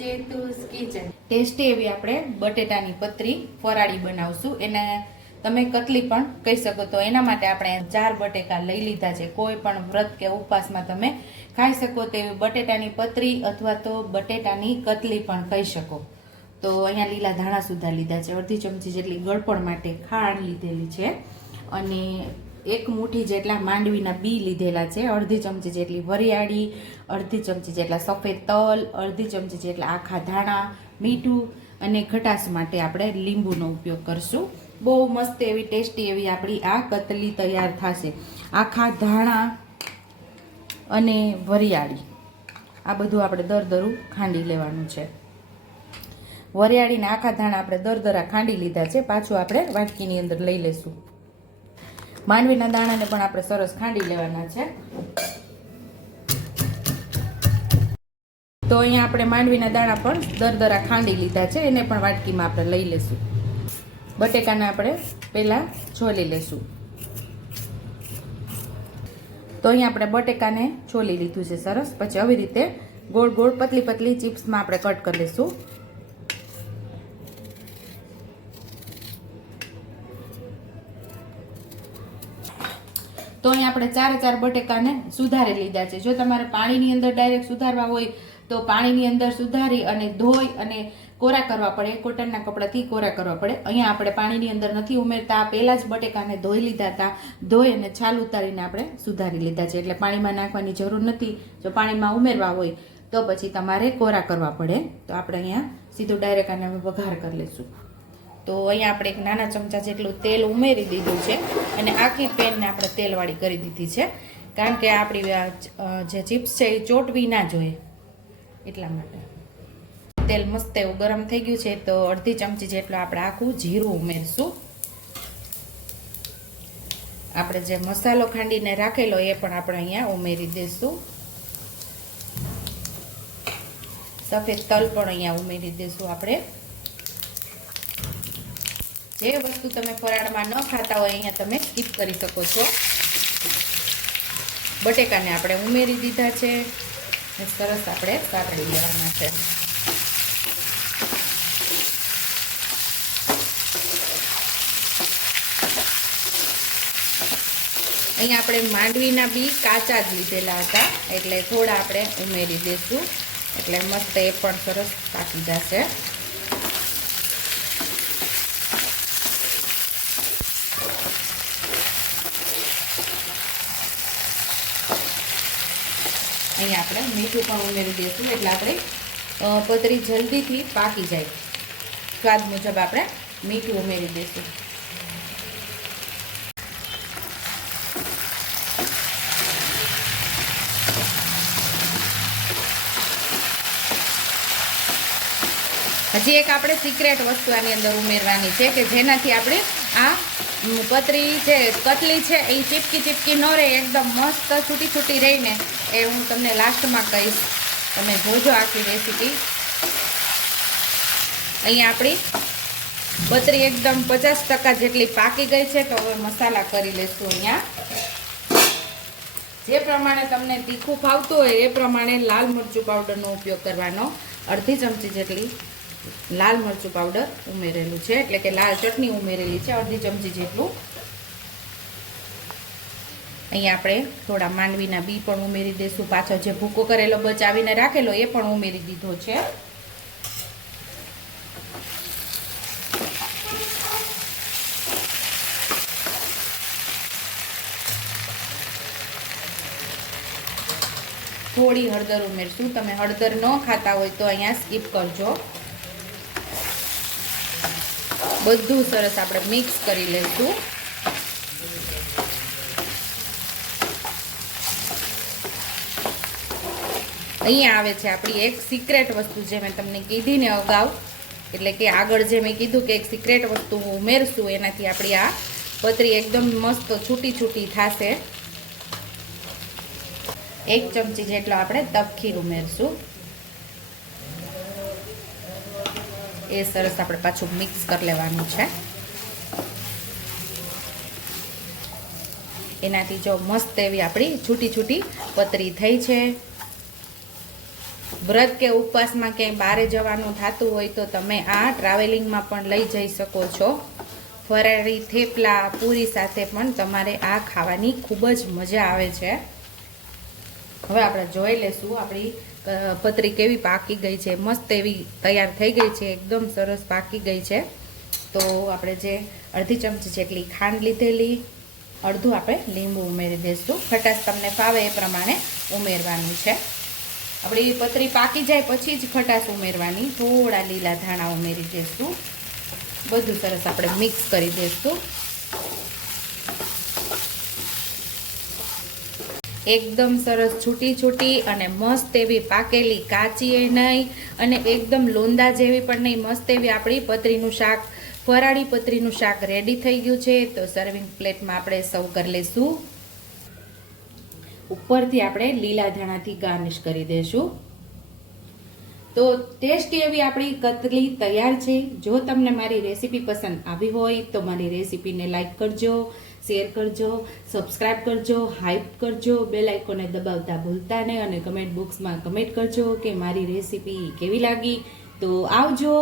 જેતુસ kitchen. Tasty એવી આપણે બટેટાની પતરી ફરાળી બનાવશું. એને તમે કતલી પણ કહી શકો. તો એના માટે આપણે 4 બટેકા લઈ લીધા છે. કોઈ પણ વ્રત કે ઉપવાસમાં તમે ખાઈ શકો તેવી બટેટાની પતરી અથવા તો બટેટાની કતલી પણ કહી શકો. તો અહીંયા લીલા ધાણા સુધા લીધા છે. અડધી ચમચી જેટલી ગળપણ માટે ખાંડ લીધેલી છે અને 1 મુઠ્ઠી જેટલા માંડવીના બી લીધેલા છે. અડધી ચમચી જેટલી વરિયાળી, અડધી ચમચી જેટલા સફેદ તલ, અડધી ચમચી જેટલા આખા ધાણા, મીઠું અને ખટાશ માટે આપણે લીંબુનો ઉપયોગ કરશું. બહુ મસ્ત એવી ટેસ્ટી એવી આપણી આ કતલી તૈયાર થશે. આખા ધાણા અને વરિયાળી આ બધું આપણે દરદરું ખાંડી લેવાનું છે. વરિયાળીને આખા ધાણા આપણે દરદરા ખાંડી લીધા છે. પાછું આપણે વાટકીની અંદર લઈ લેશું. માંડવીના દાણાને પણ આપણે સરસ ખાંડી લેવાના છે. તો અહીંયા આપણે માંડવીના દાણા પણ દરદરા ખાંડી લીધા છે. એને પણ વાટકીમાં આપણે લઈ લેશું. બટેકાને આપણે પહેલા છોલી લેશું. તો અહીંયા આપણે બટેકાને છોલી લીધું છે સરસ. પછી આવી રીતે ગોળ ગોળ પતલી પતલી ચિપ્સમાં આપણે કટ કરી લઈશું. તો અહીંયા આપણે 4 બટેકાને સુધારી લીધા છે. જો તમારે પાણીની અંદર ડાયરેક્ટ સુધારવા હોય તો પાણીની અંદર સુધારી અને ધોઈ અને કોરા કરવા પડે. કોટનના કપડાથી કોરા કરવા પડે. અહીંયા આપણે પાણીની અંદર નથી ઉમેરતા. પહેલા જ બટેકાને ધોઈ લીધા હતા. ધોઈ અને છાલ ઉતારીને આપણે સુધારી લીધા છે. એટલે પાણીમાં નાખવાની જરૂર નથી. જો પાણીમાં ઉમેરવા હોય તો પછી તમારે કોરા કરવા પડે. તો આપણે અહીંયા સીધું ડાયરેક્ટ આને વઘાર કરી લઈશું. તો અહીંયા આપણે 1 નાના ચમચા જેટલું તેલ ઉમેરી દીધું છે અને આખી પેનને આપણે તેલવાળી કરી દીધી છે. કારણ કે આપણી જે ચિપ્સ છે એ ચોટવી ના જોઈએ એટલા માટે. તેલ મસ્ત એવું ગરમ થઈ ગયું છે. તો અડધી ચમચી જેટલું આપણે આખું જીરું ઉમેરશું. આપણે જે મસાલો ખાંડીને રાખેલો એ પણ આપણે અહીંયા ઉમેરી દઈશું. સફેદ તલ પણ અહીંયા ઉમેરી દઈશું આપણે. જે વસ્તુ તમે ફરાળમાં ન ખાતા હોય અહીંયા તમે સ્કીપ કરી શકો છો. બટેકાને આપણે ઉમેરી દીધા છે. સરસ આપણે સાતળી લેવાના છે. અહીંયા આપણે માંડવીના બી કાચા જ લીધેલા હતા એટલે થોડા આપણે ઉમેરી દઈશું. એટલે મસ્ત એ પણ સરસ પાકી જશે. અહીંયા આપણે મીઠું પણ ઉમેરી દઈશું એટલે આપણે પતરી જલ્દીથી પાકી જાય. સ્વાદ મુજબ આપણે મીઠું ઉમેરી દઈશું. હજી એક આપણે સિક્રેટ વસ્તુ આની અંદર ઉમેરવાની છે કે જેનાથી આપણે આ પતરી છે કતલી છે એ ચીપકી ન રહે, એકદમ મસ્ત છૂટી છૂટી રહીને એ હું તમને લાસ્ટમાં કહીશ. તમે જોજો આખી રેસીપી. અહીંયા આપણી પતરી એકદમ 50% જેટલી પાકી ગઈ છે. તો હવે મસાલા કરી લઈશું. અહીંયા જે પ્રમાણે તમને તીખું ફાવતું હોય એ પ્રમાણે લાલ મરચું પાવડરનો ઉપયોગ કરવાનો. અડધી ચમચી જેટલી લાલ મરચું પાવડર ઉમેરેલું છે એટલે કે લાલ ચટણી ઉમેરેલી છે. અડધી ચમચી જેટલું. અહીંયા આપણે થોડા માંડવીના બી પણ ઉમેરી દઈશું. પાછળ જે ભૂકો કરેલો બચાવીને રાખેલો એ પણ ઉમેરી દીધો છે. થોડી હળદર ઉમેરશું. તમે હળદર ન ખાતા હોય તો અહીંયા સ્કીપ કરજો. બધું સરસ આપણે મિક્સ કરી લઈશું. અહીંયા આવે છે આપણી એક સિક્રેટ વસ્તુ જે મેં તમને કીધી ને અગાઉ. એટલે કે આગળ જે મેં કીધું કે એક સિક્રેટ વસ્તુ ઉમેરશું એનાથી આપણી આ પતરી એકદમ મસ્ત છૂટી છૂટી થશે. 1 ચમચી જેટલો આપણે તપખીર ઉમેરશું. એ સરસ આપણે પાછું મિક્સ કરી લેવાનું છે. એનાથી જો મસ્ત એવી આપણી છૂટી છૂટી પતરી થઈ છે. વ્રત કે ઉપવાસમાં ક્યાંય બહાર જવાનું થતું હોય તો તમે આ ટ્રાવેલિંગમાં પણ લઈ જઈ શકો છો. ફરાળી થેપલા પૂરી સાથે પણ તમારે આ ખાવાની ખૂબ જ મજા આવે છે. હવે આપણે જોઈ લેશું આપણી પતરી કેવી પાકી ગઈ છે. મસ્ત એવી તૈયાર થઈ ગઈ છે, એકદમ સરસ પાકી ગઈ છે. તો આપણે જે અડધી ચમચી જેટલી ખાંડ લીધેલી, અડધું આપણે લીંબુ ઉમેરી દઈશું. ખટાશ તમને ફાવે એ પ્રમાણે ઉમેરવાનું છે. આપણી પતરી પાકી જાય પછી જ ખટાશ ઉમેરવાની. થોડા લીલા ધાણા ઉમેરી દઈશું. બધું સરસ આપણે મિક્સ કરી દઈશું. એકદમ સરસ છૂટી છૂટી અને મસ્ત એવી પાકેલી, કાચી એ નહીં અને એકદમ લોંદા જેવી પણ નહીં, મસ્ત એવી આપણી પતરીનું શાક, ફરાળી પતરીનું શાક રેડી થઈ ગયું છે. તો સર્વિંગ પ્લેટમાં આપણે સર્વ કરી લઈશું. ઉપરથી આપણે લીલા ધાણાથી ગાર્નિશ કરી દઈશું. તો ટેસ્ટી એવી આપણી કતલી તૈયાર છે. જો તમને મારી રેસીપી પસંદ આવી હોય તો મારી રેસીપીને લાઈક કરજો, શેર કરજો, સબસ્ક્રાઇબ કરજો, હાઈપ કરજો, બેલ આઇકોને દબાવતા ભૂલતા નહીં અને કમેન્ટ બોક્સમાં કમેન્ટ કરજો કે મારી રેસીપી કેવી લાગી. તો આવજો.